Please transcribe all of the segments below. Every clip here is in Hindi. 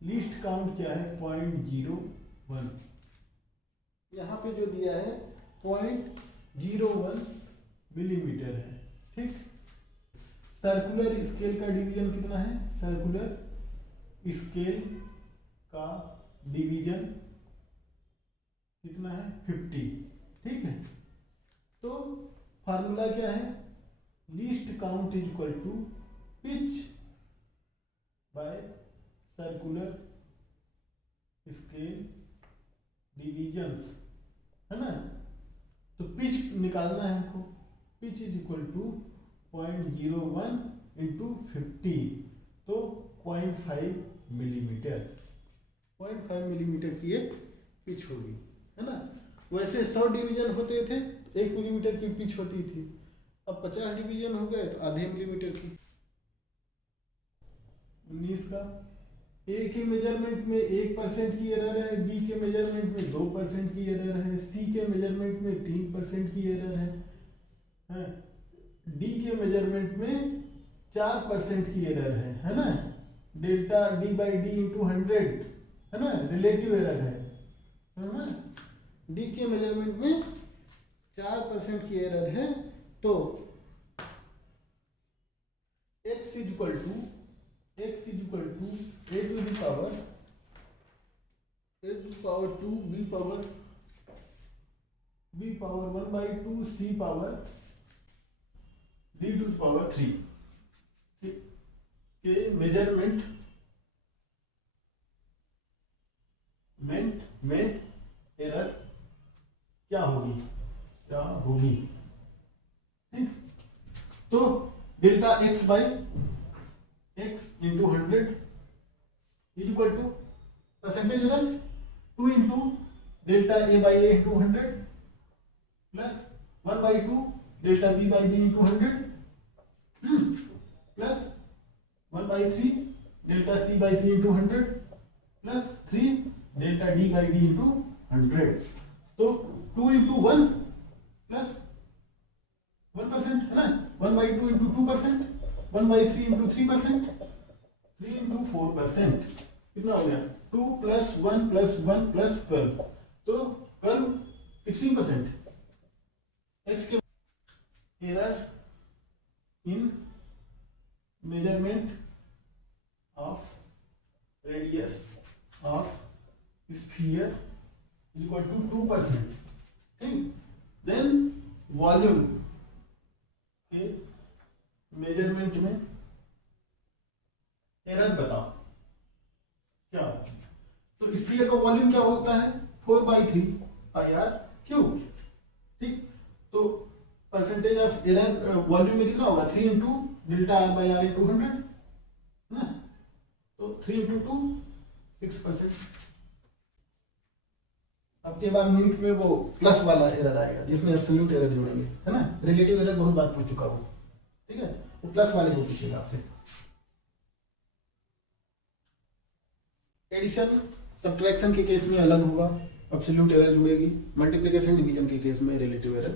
लीस्ट काउंट क्या है 0.01, यहाँ पे जो दिया है 0.01 मिलीमीटर है। ठीक, सर्कुलर स्केल का डिवीजन कितना है? सर्कुलर स्केल का डिवीजन कितना है? 50। ठीक है, तो फार्मूला क्या है? Least count is equal to pitch by circular scale divisions, है ना। तो पिच निकालना है हमको, pitch is equal to 0.01 into 50, तो 0.5 मिलीमीटर, 0.5 मिलीमीटर की एक पिच होगी, है ना। वैसे 100 डिवीजन होते थे तो 1 मिलीमीटर की पिच होती थी, अब 50 डिवीजन हो गए तो आधे मिलीमीटर की। 19 का ए के मेजरमेंट में 1% की एरर है, बी के मेजरमेंट में 2% की एरर है, सी के मेजरमेंट में 3% की एरर है, डी के मेजरमेंट में 4% की एरर है ना। Delta D by D into 100, है ना, रिलेटिव एरर है ना। डी के मेजरमेंट में 4% की एरर है, तो x is equal to a to the power 2 b power 1/2 c power d to the power 3 के मेजरमेंट में एरर क्या होगी। ठीक, तो delta x by x into 100 is equal to percentage error 2 into delta a by a into 100 plus 1/2 delta b by b into 100 plus 1/3 delta c by c into 100 plus 3 delta d by d into 100। तो 2 इंटू 1 प्लस 1%, है ना, 1/2 इंटू 2%, 1/3 इंटू 3%, 3 इंटू 4%, कितना हो गया? 2 प्लस 1 प्लस 1 प्लस 12, तो 12 16%। x के error in measurement of radius of sphere is equal to 2%। ठीक, देन वॉल्यूम के मेजरमेंट में एरर बताओ क्या। तो स्फीयर का वॉल्यूम क्या होता है? 4/3 पाई आर क्यूब। ठीक, तो परसेंटेज ऑफ एरर वॉल्यूम में कितना होगा? 3 into delta R by R into 100 ना, तो 3 इंटू 2 6%। अब के बाद यूनिट में वो प्लस वाला एरर आएगा जिसमें एब्सोल्यूट एरर जोड़ेंगे, है ना। रिलेटिव एरर बहुत बात पूछ चुका हूं, ठीक है, वो प्लस वाले को पूछेगा आपसे। एडिशन सब्ट्रैक्शन के केस में अलग होगा, एब्सोल्यूट एरर जुड़ेगी। मल्टीप्लिकेशन डिवीजन के केस में रिलेटिव एरर,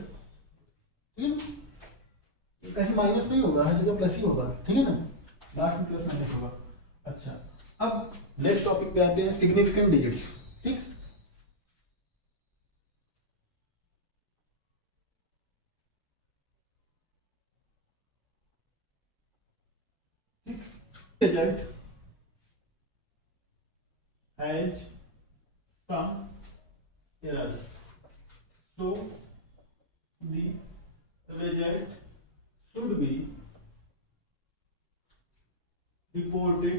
ठीक है, कहीं माइनस नहीं होगा, हर जगह प्लस ही होगा, ठीक है ना, लास्ट में प्लस माइनस होगा। अच्छा, अब नेक्स्ट टॉपिक पे आते हैं, सिग्निफिकेंट डिजिट्स। ठीक, result has some errors, so the result should be reported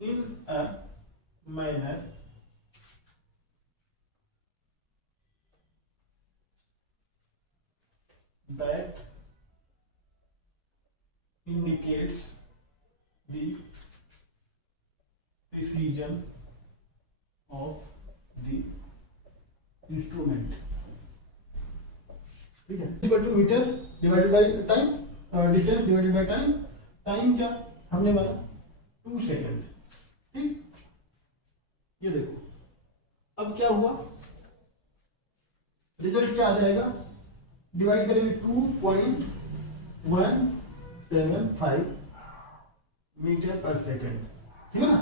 in a manner that indicates the precision of the instrument। ठीक है, equal to metre divided by time, distance divided by time. Time क्या हमने माना 2 सेकेंड। ठीक, ये देखो अब क्या हुआ, रिजल्ट क्या आ जाएगा, डिवाइड करेंगे 2.175 मीटर पर सेकेंड, ठीक है ना।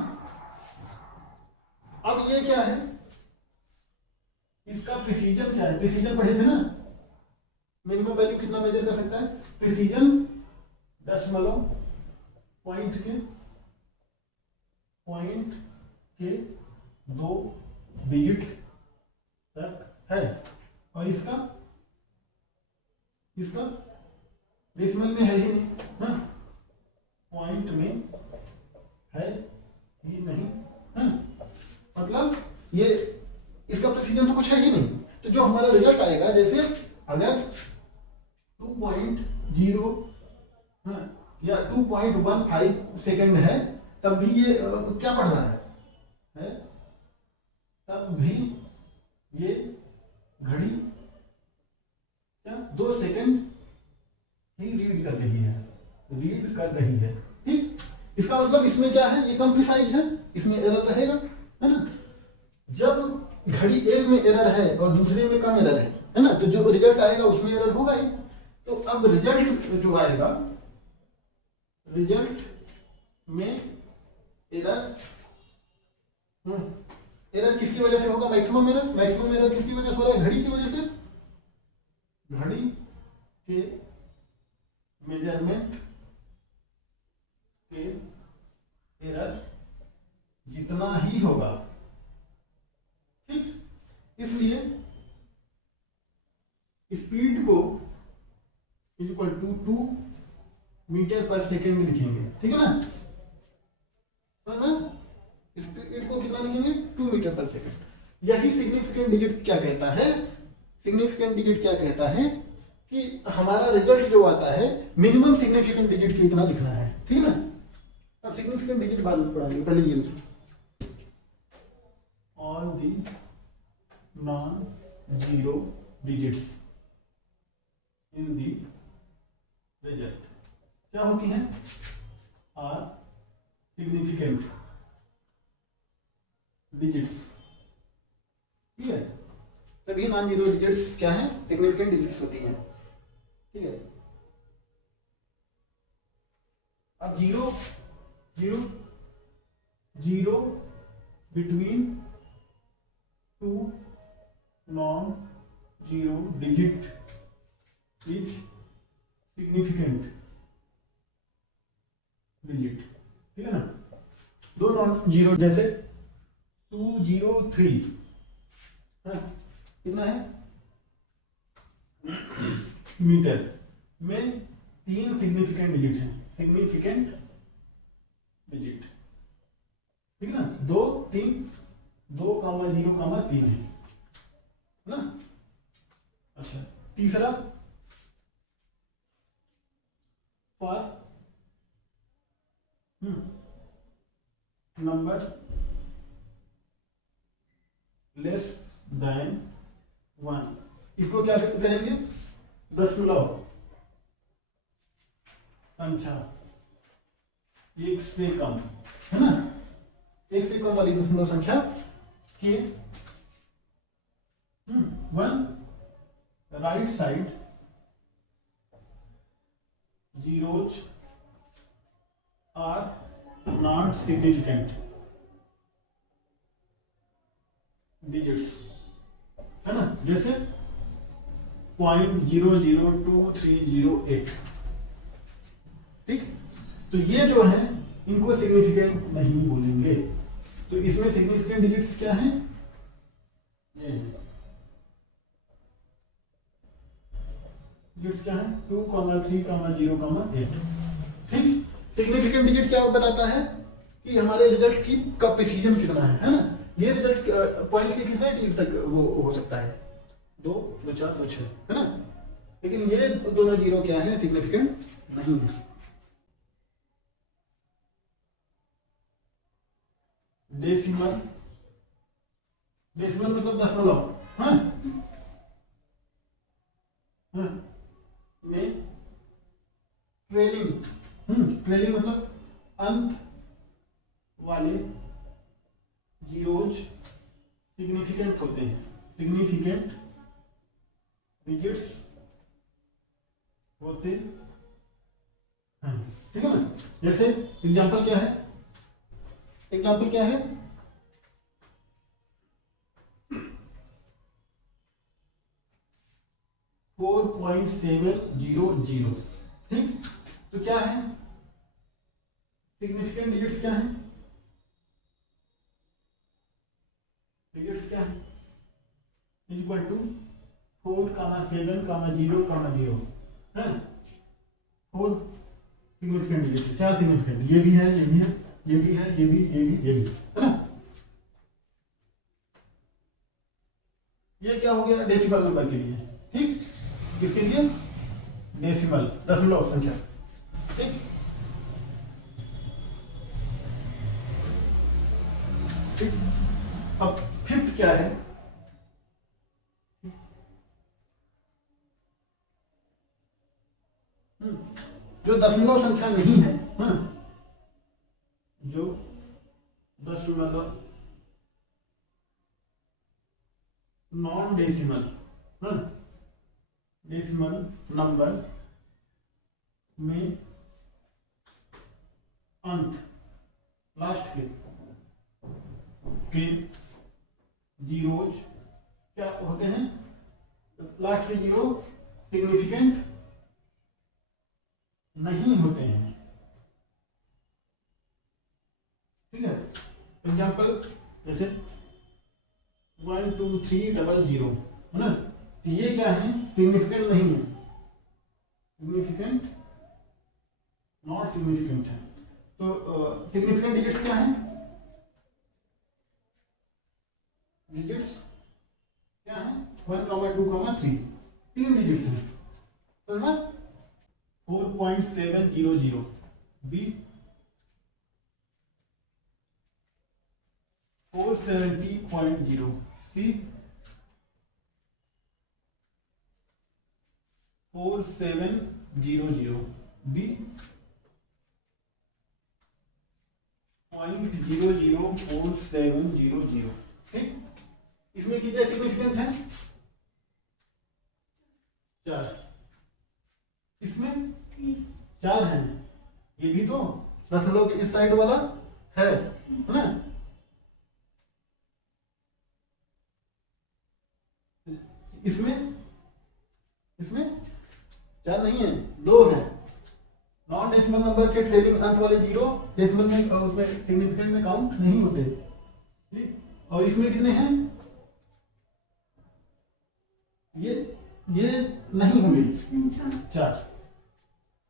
अब ये क्या है, इसका प्रिसीजन क्या है, प्रिसीजन पढ़े थे ना, मिनिमम वैल्यू कितना मेजर कर सकता है, प्रिसीजन दशमलव पॉइंट के 2 डिजिट तक है, और इसका डेसिमल में है ही नहीं, हाँ, पॉइंट में है ही नहीं, हाँ, मतलब ये इसका प्रिसीजन तो कुछ है ही नहीं। तो जो हमारा रिजल्ट आएगा, जैसे अगर 2.0 हाँ, या 2.15 सेकेंड है, तब भी ये क्या पढ़ रहा है, तब भी ये घड़ी क्या 2 सेकेंड ही रीड कर रही है, ठीक। इसका मतलब इसमें क्या है, ये कम प्रिसाइज है, इसमें एरर रहेगा, है ना। जब घड़ी एक में एरर है और दूसरे में कम एरर है ना, तो जो रिजल्ट आएगा उसमें एरर होगा ही। तो अब रिजल्ट जो आएगा, रिजल्ट में एरर किसकी वजह से होगा, मैक्सिमम एरर किसकी वजह से हो रहा है, घड़ी की वजह से। घड़ी के मेजरमेंट के एरर जितना ही होगा, ठीक। इसलिए स्पीड को इक्वल टू 2 मीटर पर सेकेंड लिखेंगे, ठीक है ना। स्पीड को कितना लिखेंगे, 2 मीटर पर सेकेंड। यही सिग्निफिकेंट डिजिट क्या कहता है, सिग्निफिकेंट डिजिट क्या कहता है कि हमारा रिजल्ट जो आता है, मिनिमम सिग्निफिकेंट डिजिट कितना लिखना है, ठीक है ना। अब सिग्निफिकेंट डिजिट बाद में पढ़ाएंगे, पहले ये all the non-zero digits in the result क्या होती हैं, आर सिग्निफिकेंट डिजिट्स, ठीक है। सभी नॉन जीरो डिजिट्स क्या है, सिग्निफिकेंट डिजिट्स होती हैं, ठीक है। अब zero between 2 non-zero digit is significant digit, ठीक है ना। 2 non-zero जैसे 203 कितना है मीटर में 3 सिग्निफिकेंट डिजिट है, सिग्निफिकेंट डिजिट, ठीक है ना। 2 3 2,0,3 है ना। अच्छा, तीसरा फॉर नंबर लेस देन 1, इसको क्या कहेंगे, दशमलव संख्या 1 से कम, है ना। 1 से कम वाली दशमलव संख्या के 1 right side zeros are not significant digits, है ना। जैसे 0.002308, ठीक। तो ये जो है इनको सिग्निफिकेंट नहीं बोलेंगे। तो इसमें सिग्निफिकेंट डिजिट्स क्या हैं, ये डिजिट्स क्या है, 2, 3, 0, 8, ठीक। सिग्निफिकेंट डिजिट क्या बताता है कि हमारे रिजल्ट की का प्रिसीजन कितना है ना। ये रिजल्ट पॉइंट के कितने डिजिट तक वो हो सकता है, 2, 4, 6, है ना। लेकिन ये दोनों जीरो क्या है, सिग्निफिकेंट नहीं है। डेसिमल मतलब दशमलव, हाँ, में ट्रेलिंग मतलब अंत वाले जीरोज सिग्निफिकेंट होते हैं, सिग्निफिकेंट डिजिट्स होते हैं, ठीक है ना। जैसे एग्जांपल क्या है, एग्जाम्पल क्या है, 4.700। ठीक, तो क्या है सिग्निफिकेंट डिजिट्स, क्या है डिजिट्स, क्या है इक्वल टू 4,7,0,0 है 4 सिग्निफिकेंट डिजिट, 4 सिग्निफिकेंट, ये भी है, ये भी है, ये भी है, ये भी, ये भी, ये भी, है ना। ये क्या हो गया डेसिमल नंबर के लिए। ठीक, किसके लिए, डेसिमल दशमलव संख्या। ठीक, ठीक, अब फिफ्थ क्या है, जो दशमलव संख्या नहीं है, जो दशमलव नॉन डेसिमल, डेसिमल नंबर में अंत लास्ट के जीरोज क्या होते हैं, लास्ट के जीरो सिग्निफिकेंट नहीं होते हैं। ठीक है, एग्जाम्पल जैसे 12300 है ना, तो ये क्या है सिग्निफिकेंट नहीं है, सिग्निफिकेंट नॉट सिग्निफिकेंट है। तो सिग्निफिकेंट डिजिट्स क्या है, डिजिट्स क्या है 1, 2, 3, 3 डिजिट्स हैं, समझना। 4.700 बी, 470.0 सी, 4700 बी, 0.004700। ठीक, इसमें कितने सिग्निफिकेंट हैं, 4, इसमें 4 हैं, ये भी तो दशमलव के इस साइड वाला है ना, इसमें 4 नहीं है, 2 है। नॉन डेसिमल नंबर के ट्रेलिंग अंत वाले जीरो डेसिमल में उसमें सिग्निफिकेंट में काउंट नहीं होते। ठीक, और इसमें कितने हैं, ये नहीं होंगे, 4।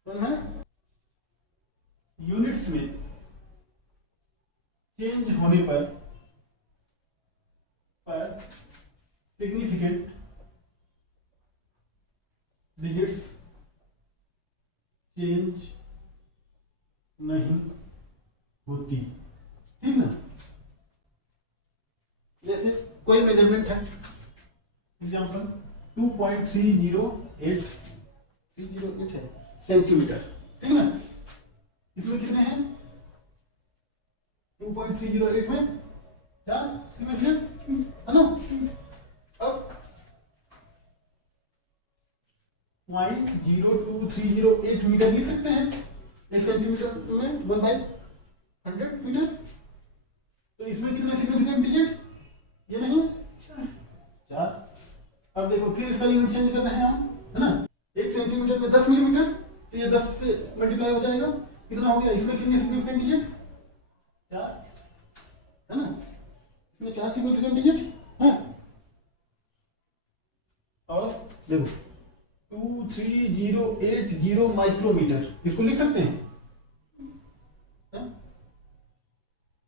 है यूनिट्स में चेंज होने पर सिग्निफिकेंट डिजिट्स चेंज नहीं होती। ठीक ना, जैसे कोई मेजरमेंट है, एग्जांपल 2.308 है सेंटीमीटर। ठीक ना, इसमें कितने हैं, 2.308 में 4 सिग्निफिकेंट है ना। अब 0.02308 मीटर लिख सकते हैं, 1 सेंटीमीटर में 1/100 मीटर। तो इसमें कितने सिग्निफिकेंट डिजिट, ये नहीं है 4। अब देखो फिर इसका यूनिट चेंज करना है हम, है ना। 1 सेंटीमीटर में 10 मिलीमीटर, तो ये 10 से मल्टीप्लाई हो जाएगा, कितना हो गया, इसमें कितने सिग्निफिकेंट डिजिट, 4 है ना, इसमें 4 सिग्निफिकेंट डिजिट है। और देखो 23080 माइक्रोमीटर, इसको लिख सकते हैं,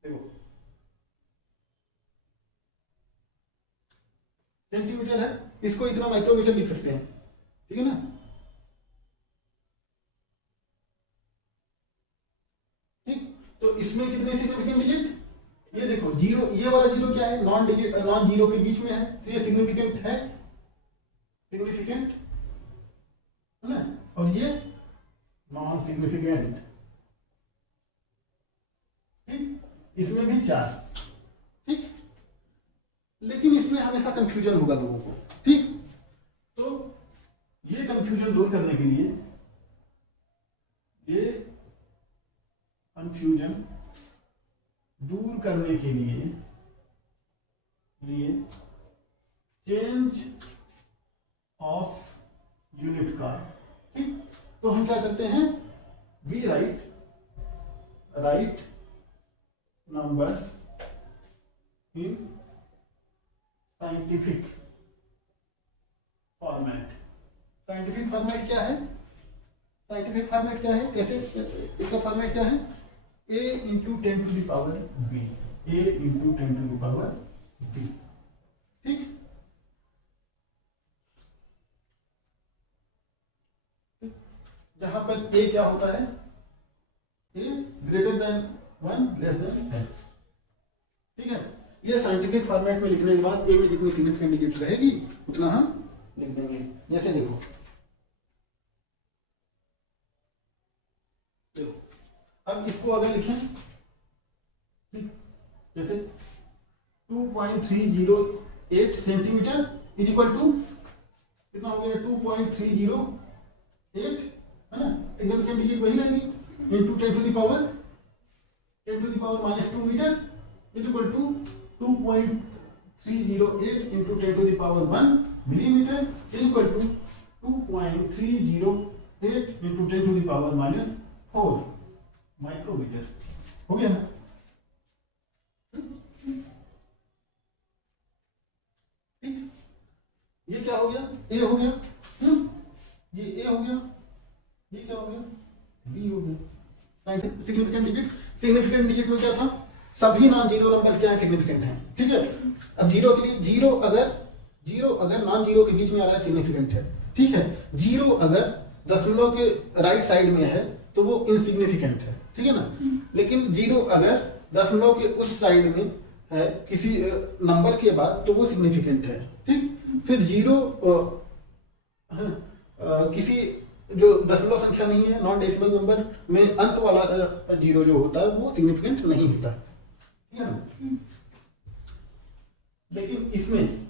देखो सेंटीमीटर है, इसको इतना माइक्रोमीटर लिख सकते हैं। ठीक है ना, ठीक, तो इसमें कितने सिग्निफिकेंट डिजिट, ये देखो जीरो, ये वाला जीरो क्या है, नॉन जीरो के बीच में है, तो ये सिग्निफिकेंट है, सिग्निफिकेंट है ना, और ये नॉन सिग्निफिकेंट। ठीक, इसमें भी 4। ठीक, लेकिन इसमें हमेशा कंफ्यूजन होगा लोगों को। ठीक, तो ये कंफ्यूजन दूर करने के लिए, ये कंफ्यूजन दूर करने के लिए चेंज ऑफ यूनिट का, ठीक। तो हम क्या करते हैं, we write numbers in scientific format. Scientific format क्या है, साइंटिफिक फॉर्मेट क्या है, कैसे, इसका फॉर्मेट क्या है, a into 10 to the power b, a into 10 to the power b, ठीक। जहां पर a क्या होता है, a greater than 1 less than 10, ठीक है। ये साइंटिफिक फॉर्मेट में लिखने के बाद a में जितनी सिग्निफिकेंट डिजिट रहेगी उतना हम लिख देंगे। जैसे देखो अब इसको अगर लिखें, ठीक, जैसे 2.308 सेंटीमीटर इज इक्वल टू कितना हो गया, 2.308, है ना, सिग्निफिकेंट डिजिट वही रहेगी, into 10 to the power minus 2 metre is equal to 2.308 into 10 to the power 1 millimetre is equal to 2.308 into 10 to the power minus 4 micrometre. हो गया ना, ठीक। ये क्या हो गया, ए हो गया, ये ए हो गया, ये क्या हो गया, बी हो गया। सिग्निफिकेंट डिजिट, सिग्निफिकेंट डिजिट में क्या था, सभी नॉन जीरो नंबर्स क्या है, सिग्निफिकेंट हैं, ठीक है। अब जीरो के लिए, जीरो अगर नॉन जीरो के बीच में आ रहा है सिग्निफिकेंट है, ठीक है। जीरो अगर दशमलव के राइट साइड में है तो वो इनसिग्निफिकेंट है, ठीक है ना। लेकिन जीरो अगर दशमलव के उस साइड में है किसी नंबर के बाद तो वो सिग्निफिकेंट है, ठीक। फिर जीरो किसी जो दशमलव संख्या नहीं है, नॉन डेसिमल नंबर में अंत वाला जीरो जो होता है वो सिग्निफिकेंट नहीं होता, ठीक है ना। लेकिन इसमें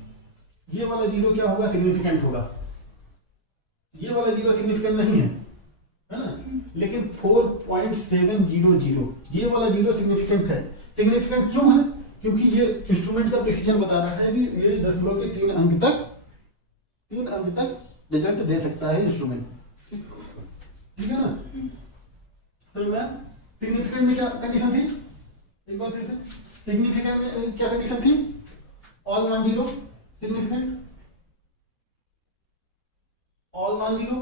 ये वाला जीरो क्या होगा, सिग्निफिकेंट होगा, ये वाला जीरो सिग्निफिकेंट नहीं है ना। लेकिन 4.700 ये वाला जीरो सिग्निफिकेंट है। सिग्निफिकेंट क्यों है, क्योंकि ये इंस्ट्रूमेंट का प्रिसीजन बता रहा है कि ये दशमलव के 3 अंक तक रिजल्ट दे सकता है इंस्ट्रूमेंट, ठीक है ना। तो मैं सिग्निफिकेंट में क्या कंडीशन थी, एक बार फिर से, सिग्निफिकेंट में क्या कंडीशन थी, all non zero significant, all non zero,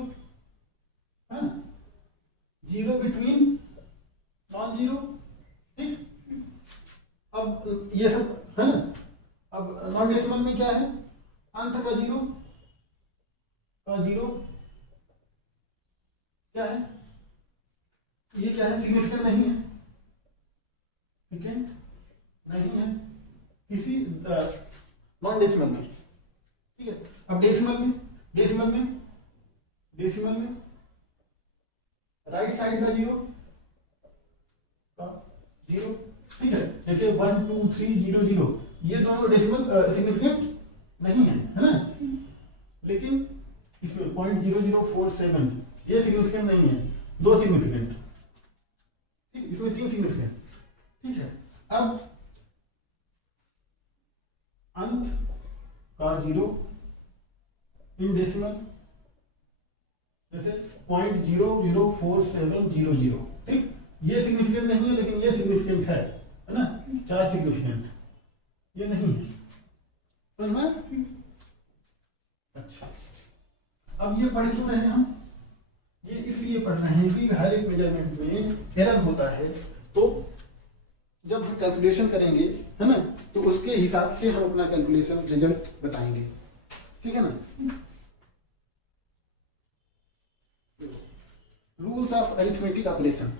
zero between non zero, ठीक। अब ये सब है ना। अब नॉन डेसिमल में क्या है, अंत का जीरो क्या है, ये क्या है, सिग्निफिकेंट नहीं है, सिग्निफिकेंट नहीं है किसी नॉन डेसिमल में, ठीक है। अब डेसिमल में राइट साइड का जीरो, ठीक है। जैसे 1 2 3 0 0 ये दोनों डेसिमल सिग्निफिकेंट नहीं है ना। लेकिन इसमें 0.0047 ये सिग्निफिकेंट नहीं है, दो सिग्निफिकेंट, ठीक, इसमें 3 सिग्निफिकेंट, ठीक है। अब अंत का जीरो इन डेसिमल जैसे 0.004700, ठीक, ये सिग्निफिकेंट नहीं है, लेकिन ये सिग्निफिकेंट है ना, 4 सिग्निफिकेंट, ये नहीं है, समझ में। अच्छा, अब ये पढ़ क्यों रहे हैं हम, ये इसलिए पढ़ रहे हैं कि हर एक मेजरमेंट में एरर होता है, तो जब हम कैलकुलेशन करेंगे, है ना, तो उसके हिसाब से हम अपना कैलकुलेशन रिजल्ट बताएंगे, ठीक है ना। Rules of arithmetic operation,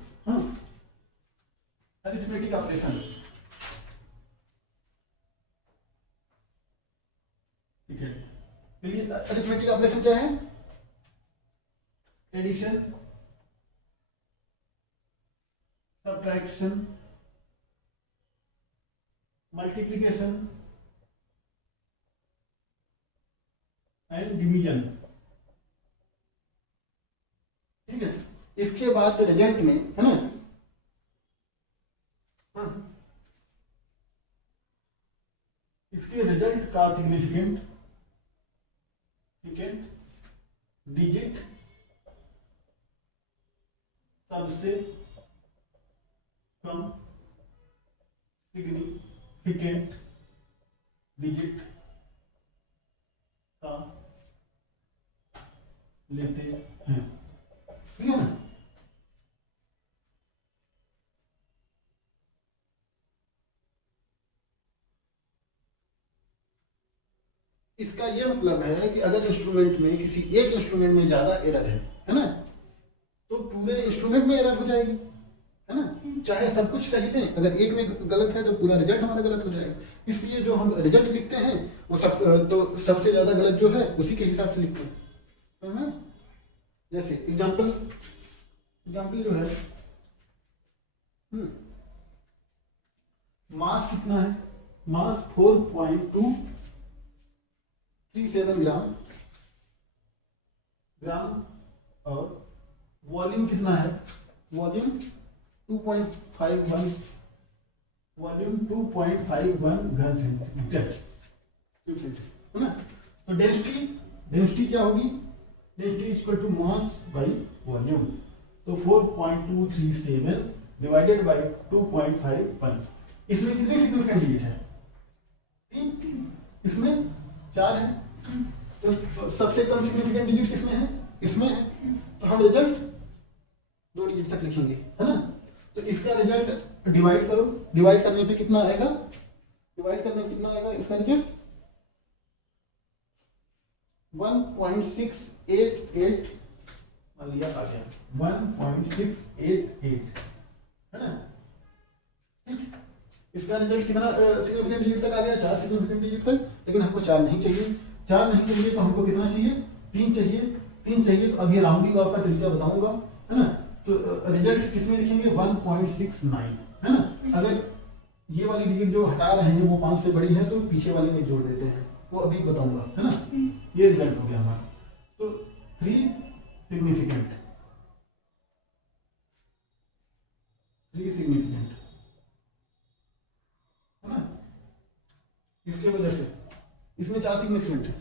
arithmetic operation, ठीक है। चलिए, अरिथमेटिक ऑपरेशन क्या है, addition, subtraction, multiplication and division, ठीक है। इसके बाद रिजल्ट में, है ना, का सिग्निफिकेंट डिजिट सबसे कम सिग्निफिकेंट डिजिट का लेते हैं, ठीक है ना। इसका ये मतलब है कि अगर इंस्ट्रूमेंट में किसी एक इंस्ट्रूमेंट में ज्यादा एरर है ना, तो पूरे इंस्ट्रूमेंट में एरर हो जाएगी, है ना। चाहे सब कुछ सही है, अगर एक में गलत है तो पूरा रिजल्ट हमारा गलत हो जाएगा। इसलिए जो हम रिजल्ट लिखते हैं वो तो सबसे ज्यादा गलत जो है उसी के हिसाब से लिखते हैं, समझ। जैसे एग्जाम्पल जो है, मास कितना है, मास 4.237 ग्राम और वॉल्यूम कितना है, वॉल्यूम 2.51 घन सेंटीमीटर क्यूब सेंटीमीटर, है ना। तो डेंसिटी क्या होगी, density equal to mass by volume. तो 4.237 डिवाइडेड बाई 2.51। इसमें कितने सिग्निफिकेंट डिजिट है, 3, इसमें 4 है। तो सबसे कम सिग्निफिकेंट डिजिट किसमें है, इसमें है। तो हम रिजल्ट 2 डिजिट तक लिखेंगे, है ना। तो इसका रिजल्ट डिवाइड करो, डिवाइड करने पे कितना आएगा, इसका रिजल्ट 1.688 मान लिया आ गया, 1.688, है ना। ठीक, इसका रिजल्ट कितना सिग्निफिकेंट डिजिट तक आ गया, 4 सिग्निफिकेंट डिजिट तक। लेकिन हमको 4 नहीं चाहिए, तो हमको कितना चाहिए, 3 चाहिए। तो अभी राउंडिंग ऑफ का तरीका बताऊंगा, है ना। तो रिजल्ट किसमें लिखेंगे, 1.69, है ना। अगर ये वाली डिजिट जो हटा रहे हैं वो 5 से बड़ी है तो पीछे वाले में जोड़ देते हैं, वो अभी बताऊंगा, है ना। ये रिजल्ट हो गया हमारा। तो 3 सिग्निफिकेंट, है ना। इसके वजह से इसमें 4 सिग्निफिकेंट है,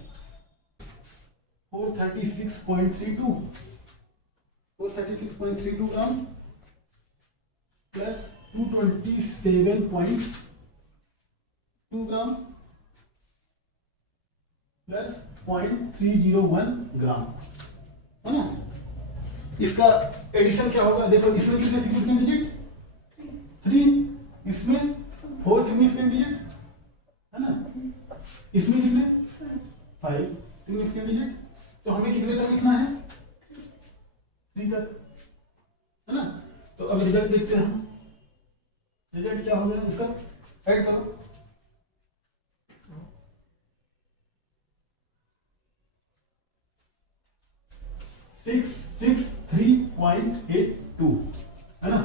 436.32 ग्राम प्लस 227.2 ग्राम प्लस 0.301 ग्राम, है ना। इसका एडिशन क्या होगा, देखो इसमें कितने सिग्निफिकेंट डिजिट, 3, इसमें 4 सिग्निफिकेंट डिजिट, है ना। इसमें कितने, 5 सिग्निफिकेंट डिजिट। तो हमें कितने तक लिखना है, 3 तक, है ना। तो अब रिजल्ट देखते हैं हम, रिजल्ट क्या होगा इसका, ऐड करो। 663.82, है ना।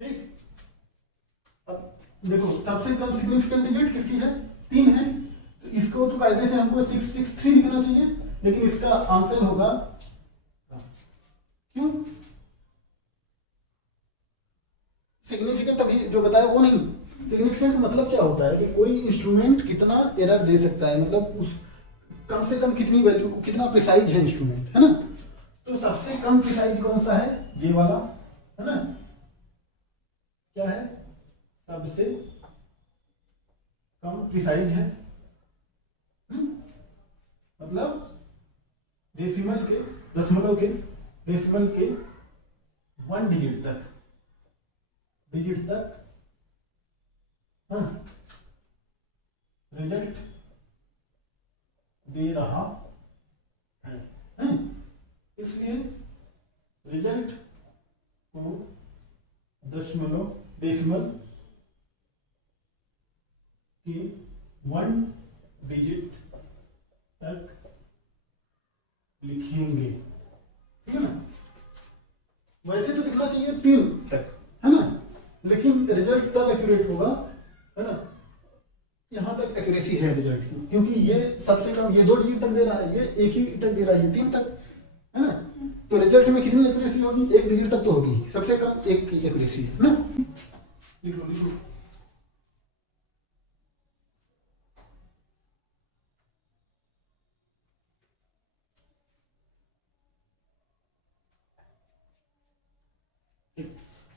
ठीक, अब देखो सबसे कम सिग्निफिकेंट डिजिट किसकी है, 3 है। तो इसको तो कायदे से हमको 663 लिखना चाहिए, लेकिन इसका आंसर होगा, क्यों, सिग्निफिकेंट अभी जो बताया वो नहीं। सिग्निफिकेंट मतलब क्या होता है कि कोई इंस्ट्रूमेंट कितना एरर दे सकता है, मतलब उस कम से कम कितनी वैल्यू, कितना प्रिसाइज है इंस्ट्रूमेंट, है ना। तो सबसे कम प्रिसाइज कौन सा है, ये वाला, है ना। क्या है, सबसे कम प्रिसाइज है, मतलब दशमलव के 1 डिजिट तक, रिजल्ट दे रहा है, इसलिए रिजल्ट को दशमलव के 1 डिजिट तक लिखेंगे, ठीक है ना। वैसे तो लिखना चाहिए 3 तक, है ना, लेकिन रिजल्ट तब एक्यूरेट होगा, है ना, यहां तक एक्यूरेसी है रिजल्ट की, क्योंकि ये सबसे कम ये 2 डिजिट तक दे रहा है, ये 1 ही तक दे रहा है, ये 3 तक, है ना। तो रिजल्ट में कितनी एक्यूरेसी होगी, एक डिजिट तक तो होगी, सबसे कम एक की एक्यूरेसी है ना। लिख लो लिख लो।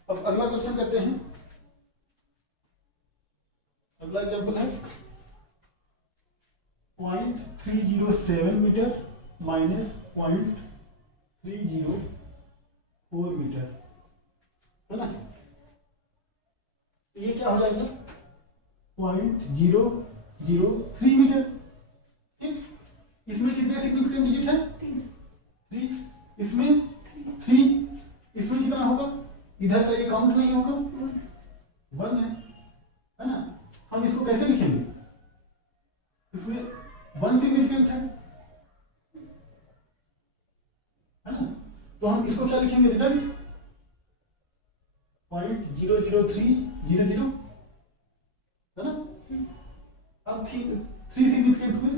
अब अगला क्वेश्चन करते हैं। अगला एग्जाम्पल है 0.307 मीटर माइनस 0.304 मीटर, है ना। ये क्या हो जाएगा 0.003 मीटर। ठीक, इसमें कितने सिग्निफिकेंट डिजिट है 3, इसमें 3, इसमें कितना होगा, इधर का ये काउंट नहीं होगा, 1 है ना। हम इसको कैसे लिखेंगे, इसमें 1 सिग्निफिकेंट है ना, तो हम इसको क्या लिखेंगे, रिजल्ट 0.00300, है ना। अब 3 सिग्निफिकेंट हुए,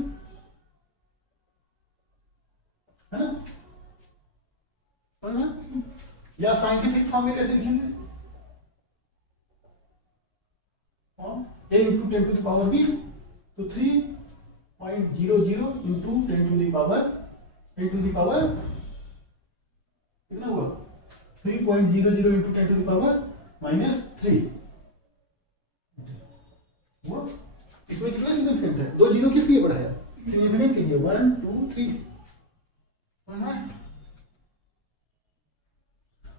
है ना। या साइंटिफिक फॉर्म में कैसे लिखेंगे, a into 10 to the power b, तो 3.00 इंटू 10 टू द पावर कितना हुआ 3.00 इंटू 10 टू द पावर -3 हुआ। इसमें कितने सिग्निफिकेंट है, 2 जीरो किस लिए बढ़ाया, सिग्निफिकेंट के लिए, 1 2 3।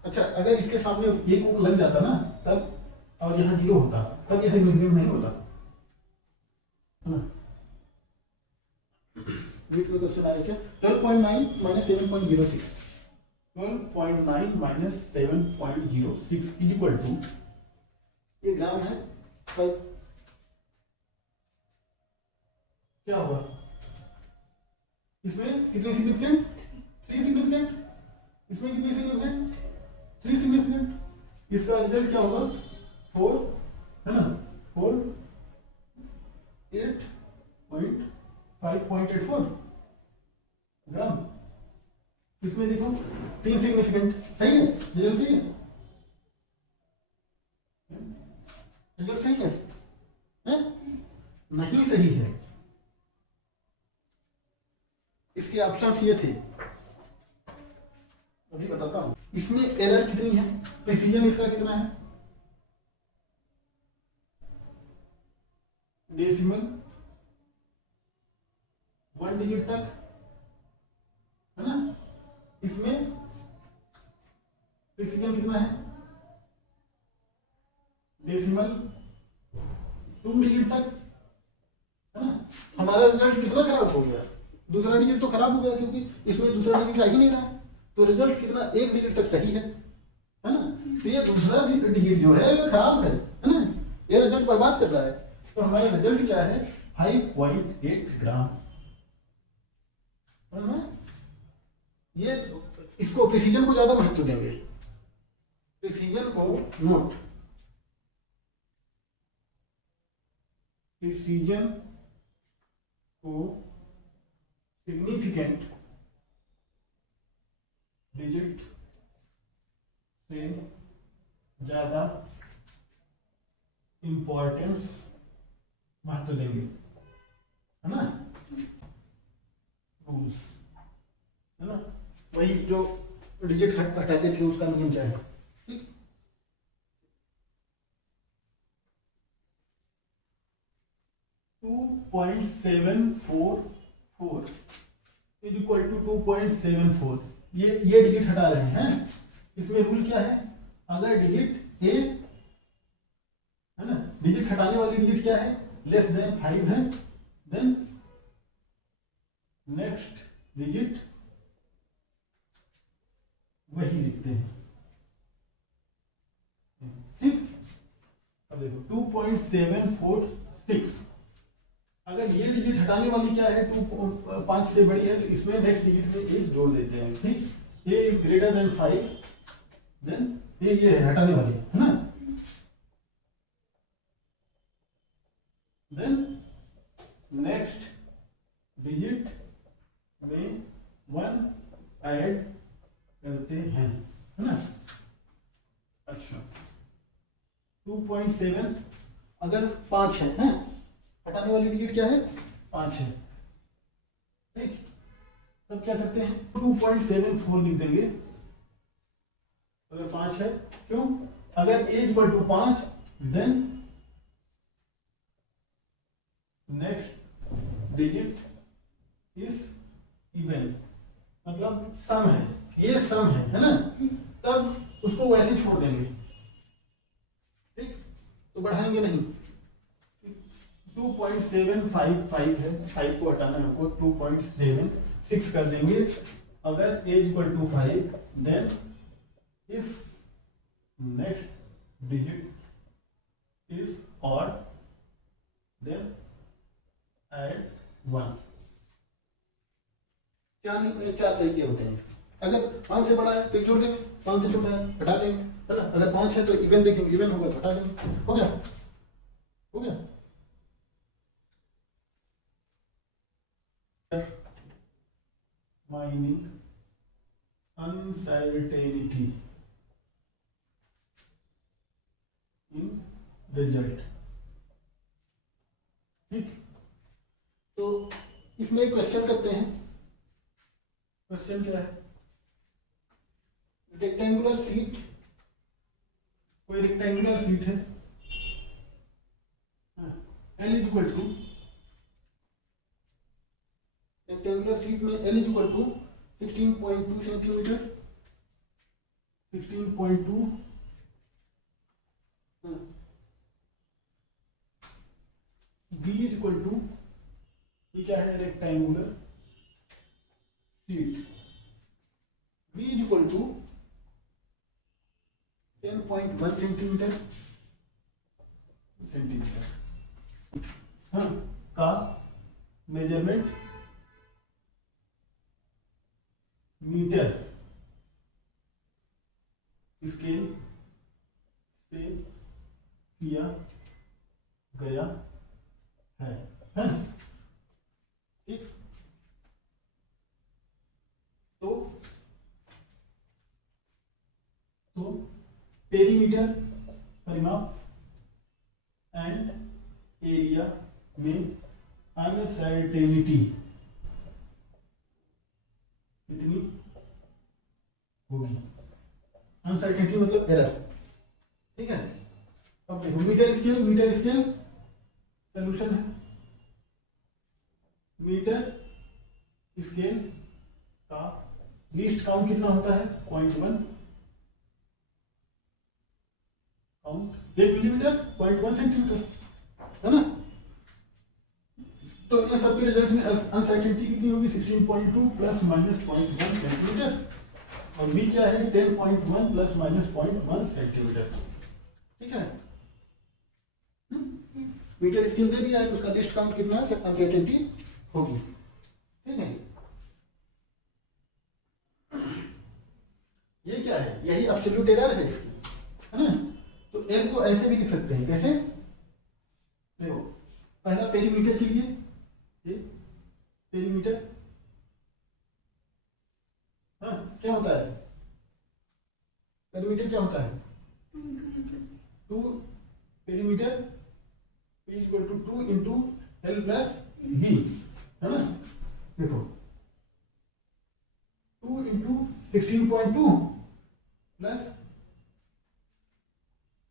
अच्छा, अगर इसके सामने एक ओक लग जाता ना तब, और यहाँ 0 होता तब ये सिग्निफिकेंट नहीं होता, है ना। रीड में क्वेश्चन आया क्या, 12.9 minus 7.06, 12.9 minus 7.06 is equal to, ये ग्राम है, पर क्या होगा, इसमें कितने सिग्निफिकेंट 3 सिग्निफिकेंट, इसमें कितने सिग्निफिकेंट 3 सिग्निफिकेंट, इसका रिजल्ट क्या होगा 4, है ना, 4 8.5.84 ग्राम। इसमें देखो 3 सिग्निफिकेंट, सही है, रिजल्ट सही है, रिजल्ट सही है, नहीं सही है। इसके ऑप्शंस ये थे, अभी बताता हूं। इसमें एरर कितनी है, प्रिसीजन इसका कितना है, डेसिमल 1 डिजिट तक, है ना। इसमें प्रिसीजन कितना है, डेसिमल 2 डिजिट तक, है ना। हमारा रिजल्ट कितना खराब हो गया, दूसरा डिजिट तो खराब हो गया, क्योंकि इसमें दूसरा डिजिट आ ही नहीं रहा है, तो रिजल्ट कितना, 1 डिजिट तक सही है ना। तो ये दूसरा डिजिट जो है वो खराब है ना, ये रिजल्ट बर्बाद कर रहा है। तो हमारा रिजल्ट क्या है 5.8 ग्राम, है ना। ये इसको प्रिसीजन को ज्यादा महत्व देंगे, प्रिसीजन को नोट, प्रिसीजन को सिग्निफिकेंट डिजिट से ज्यादा इंपॉर्टेंस महत्व देंगे, है ना। रूल्स, है ना, वही जो डिजिट हटाते थे उसका नियम क्या है, ठीक। 2.744 इज इक्वल टू 2.74, ये डिजिट हटा रहे हैं। इसमें रूल क्या है, अगर डिजिट ए, है ना, डिजिट हटाने वाली डिजिट क्या है, लेस देन 5 है, देन नेक्स्ट डिजिट वही लिखते हैं, ठीक। अब देखो 2.746, अगर ये डिजिट हटाने वाली क्या है 5 से बड़ी है, तो इसमें नेक्स्ट डिजिट में 1 जोड़ देते हैं, ठीक। ये इज ग्रेटर देन 5, देन ये है हटाने वाली, है ना। देन नेक्स्ट डिजिट में 1 ऐड करते हैं, है ना। अच्छा 2.7 अगर 5 है, हैं? हटाने वाली डिजिट क्या है? 5 है, ठीक। तब क्या करते हैं 2.74 लिख देंगे अगर 5 है। क्यों? अगर a equal to 5 then next digit is even, मतलब सम है, ये सम है ना। तब उसको वैसे छोड़ देंगे, ठीक। तो बढ़ाएंगे नहीं। 2.755 है, 5 को हटाना है हमको, 2.76 कर देंगे। अगर a equal to 5 then if next digit is odd then add 1। चार तरीके होते हैं। अगर 5 से बड़ा है तो एक जोड़ देंगे, 5 से छोटा है हटा देंगे, है ना। अगर 5 है तो इवन देखेंगे, इवन होगा तो हटा देंगे। हो गया, हो गया। माइनिंग अनसर्टेनिटी इन रिजल्ट, ठीक। तो इसमें एक क्वेश्चन करते हैं। क्वेश्चन क्या है? रेक्टेंगुलर सीट, कोई रेक्टेंगुलर सीट है, L is equal to, rectangular sheet में L is equal to 16.2 centimetre, 16.2, B is equal to, ये क्या है rectangular sheet, B is equal to 10.1 centimetre, हाँ, का मेजरमेंट मीटर स्केल से किया गया है, हाँ? ठीक। तो पेरीमीटर परिमाप एंड एरिया में अनसर्टेनिटी कितनी होगी? अनसर्टेनिटी मतलब एरर, ठीक है। अब देखो मीटर स्केल सोल्यूशन है। मीटर स्केल का लीस्ट काउंट कितना होता है? 0.1 काउंट 1 मिलीमीटर, 0.1 सेंटीमीटर, है ना। तो ये सबके रिजल्ट में अनसर्टेनिटी कितनी होगी? 16.2 प्लस माइनस 0.1 सेंटीमीटर, और बी क्या है? 10.1 प्लस माइनस 0.1 सेंटीमीटर, ठीक है। मीटर स्केल दे दिया है तो उसका लिस्ट काउंट कितना है, अनसर्टेनिटी होगी, ठीक है। ये क्या है? यही एब्सोल्यूट एरर है ना। तो एल को ऐसे भी लिख सकते हैं, कैसे? देखो पहला पेरीमीटर के लिए, ये पेरीमीटर, हाँ क्या होता है? पेरीमीटर क्या होता है? 2 perimeter is equal to 2 into L plus B, है ना। देखो 2 इंटू 16.2 प्लस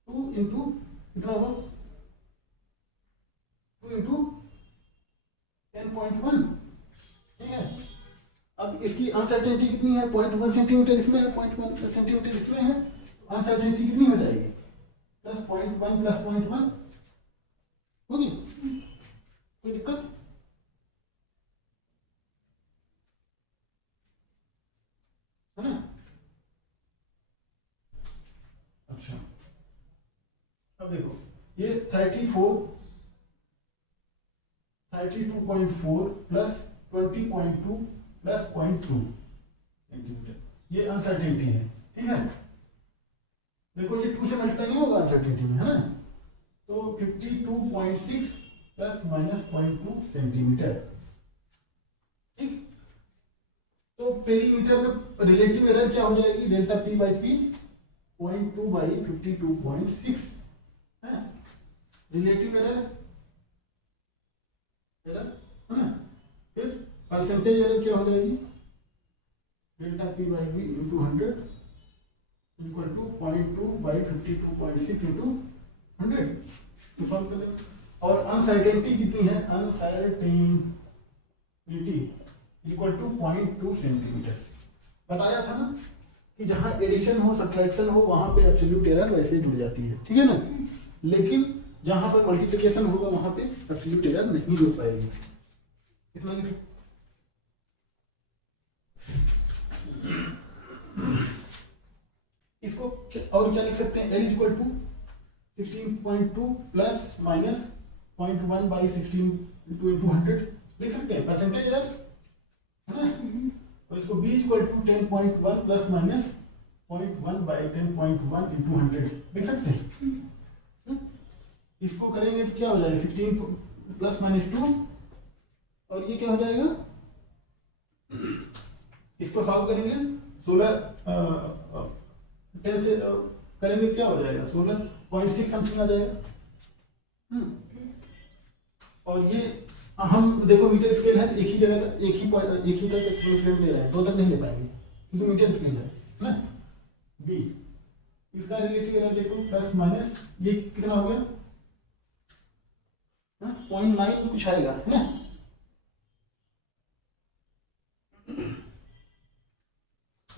2 इंटू कितना होगा? 2 इंटू 10.1, ठीक है। अब इसकी अनसर्टेनिटी कितनी है? 0.1 सेंटीमीटर इसमें है, 0.1 सेंटीमीटर इसमें है। अनसर्टेनिटी कितनी हो जाएगी? प्लस 0.1 प्लस 0.1 होगी। कोई दिक्कत? है ना। अच्छा अब देखो ये 32.4 प्लस 20.2 प्लस 0.2 सेंटीमीटर, ये अनसर्टेनिटी है, ठीक है। देखो ये 2 से मल्टीप्लाई नहीं होगा अनसर्टेनिटी में, है ना। तो 52.6 प्लस माइनस 0.2 सेंटीमीटर, ठीक। तो पेरीमीटर में रिलेटिव एरर क्या हो जाएगी, delta P by P 0.2 by 52.6 है रिलेटिव एरर है ना। फिर परसेंटेज एरर क्या हो जाएगी, delta P by P into 100 equal to 0.2 by 52.6 into 100 तो सॉल्व कर देंगे। और अनसर्टेनिटी कितनी है, अनसर्टेनिटी इक्वल टू 0.2 सेंटीमीटर। बताया था ना कि जहां एडिशन हो सब्ट्रैक्शन हो वहां पे एब्सोल्यूट एरर वैसे जुड़ जाती है, ठीक है ना, लेकिन जहां पर मल्टीप्लिकेशन होगा वहां पे एब्सोल्यूट एरर नहीं जुड़ पाएगी। इतना लिखो। इसको और क्या लिख सकते हैं, L equal to 16.2 plus minus 0.1 by 16 into 100 लिख सकते हैं, परसेंटेज एरर है ना। और इसको B equal to 10.1 plus minus 0.1 by 10.1 into 100 लिख सकते हैं। इसको करेंगे तो क्या हो जाएगा, 16 प्लस माइनस 2 और ये क्या हो जाएगा, इसको सॉल्व करेंगे 16 10 से करेंगे तो क्या हो जाएगा, 16.6 समथिंग आ जाएगा। और ये हम देखो मीटर स्केल है तो एक ही जगह तक एक ही तक एक्सपेरिमेंट ले रहे हैं, दो तक नहीं ले पाएंगे क्योंकि मीटर स्केल है ना। बी इसका रिलेटिव एरर देखो प्लस माइनस ये कितना हो गया, 0.9 कुछ आएगा है ना।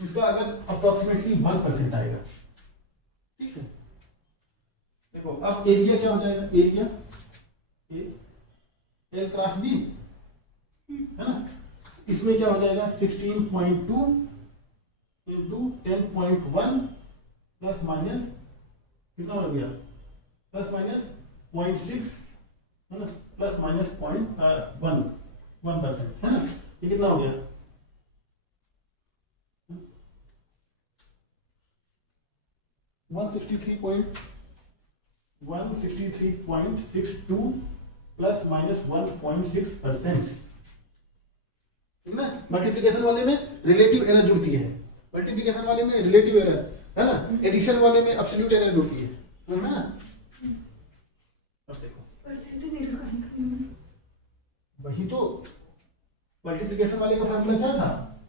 इसका अगर अप्रोक्सीमेटली 1% आएगा, ठीक है। देखो अब एरिया क्या हो जाएगा, एरिया एल क्रॉस बी है ना, इसमें क्या हो जाएगा 16.2 इंटू 10.1 प्लस माइनस कितना हो गया, प्लस माइनस 0.6 है ना, प्लस माइनस 1% है ना, ये कितना हो गया 163.62 प्लस माइनस 1.6%, ठीक ना। मल्टीप्लिकेशन वाले में रिलेटिव एरर जुड़ती है, मल्टीप्लिकेशन वाले में रिलेटिव एरर है ना, एडिशन वाले में एब्सोल्यूट एरर जुड़ती है ना। अब देखो परसेंटेज एरर का निकालना, वही तो मल्टीप्लिकेशन वाले का फार्मूला क्या था,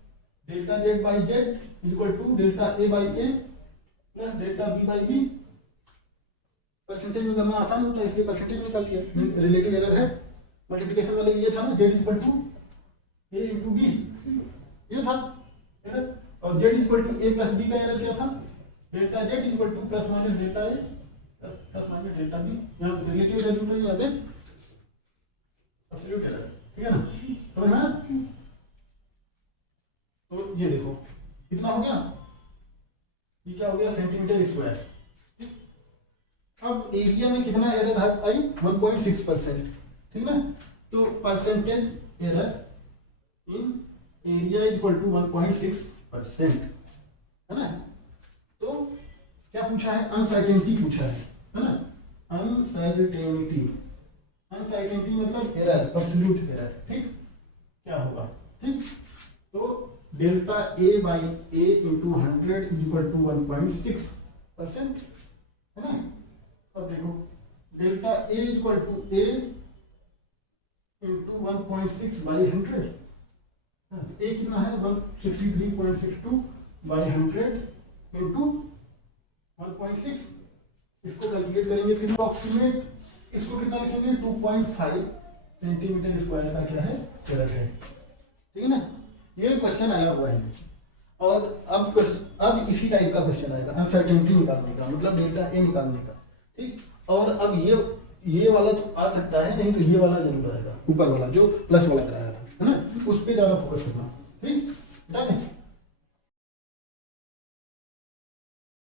delta Z by Z equal to delta A by A plus delta B by B. Percentage में करना आसान होता है इसलिए परसेंटेज निकाल लिया, रिलेटिव एरर है। मल्टीप्लिकेशन वाले ये था ना Z equal to A into B, ये था एरर। और Z equal to A plus B का एरर क्या था, delta Z equal to plus minus delta A plus minus delta B. यहाँ रिलेटिव एरर जुड़ रही है, यहाँ पे एब्सोल्यूट एरर, ठीक है ना, समझ में। तो ये देखो कितना हो गया, ये क्या हो गया सेंटीमीटर स्क्वायर। अब एरिया में कितना एरर आई 1.6%, ठीक ना। तो percentage error in area equal to 1.6% है ना। तो क्या पूछा है, अनसर्टेनिटी पूछा है ना, अनसर्टेनिटी। अनसर्टेनिटी मतलब एरर, एब्सोल्यूट एरर, ठीक क्या होगा, ठीक। तो delta A by A into 100 equal to 1.6% है ना। अब देखो delta A equal to A into 1.6 by 100, A कितना है 163.62 बाई 100 इंटू 1.6। इसको कैलकुलेट करेंगे कितना अप्रोक्सीमेट, इसको कितना लिखेंगे 2.5 सेंटीमीटर स्क्वायर का क्या है एरर है, ठीक है ना। ये क्वेश्चन आया हुआ है। और अब इसी टाइप का क्वेश्चन आएगा अनसर्टेनिटी निकालने का, मतलब डेल्टा ए निकालने का, ठीक। और अब ये वाला तो आ सकता है, नहीं तो ये वाला जरूर आएगा, ऊपर वाला जो प्लस वाला कराया था है ना, उस पर ज्यादा फोकस करना, ठीक। डन है।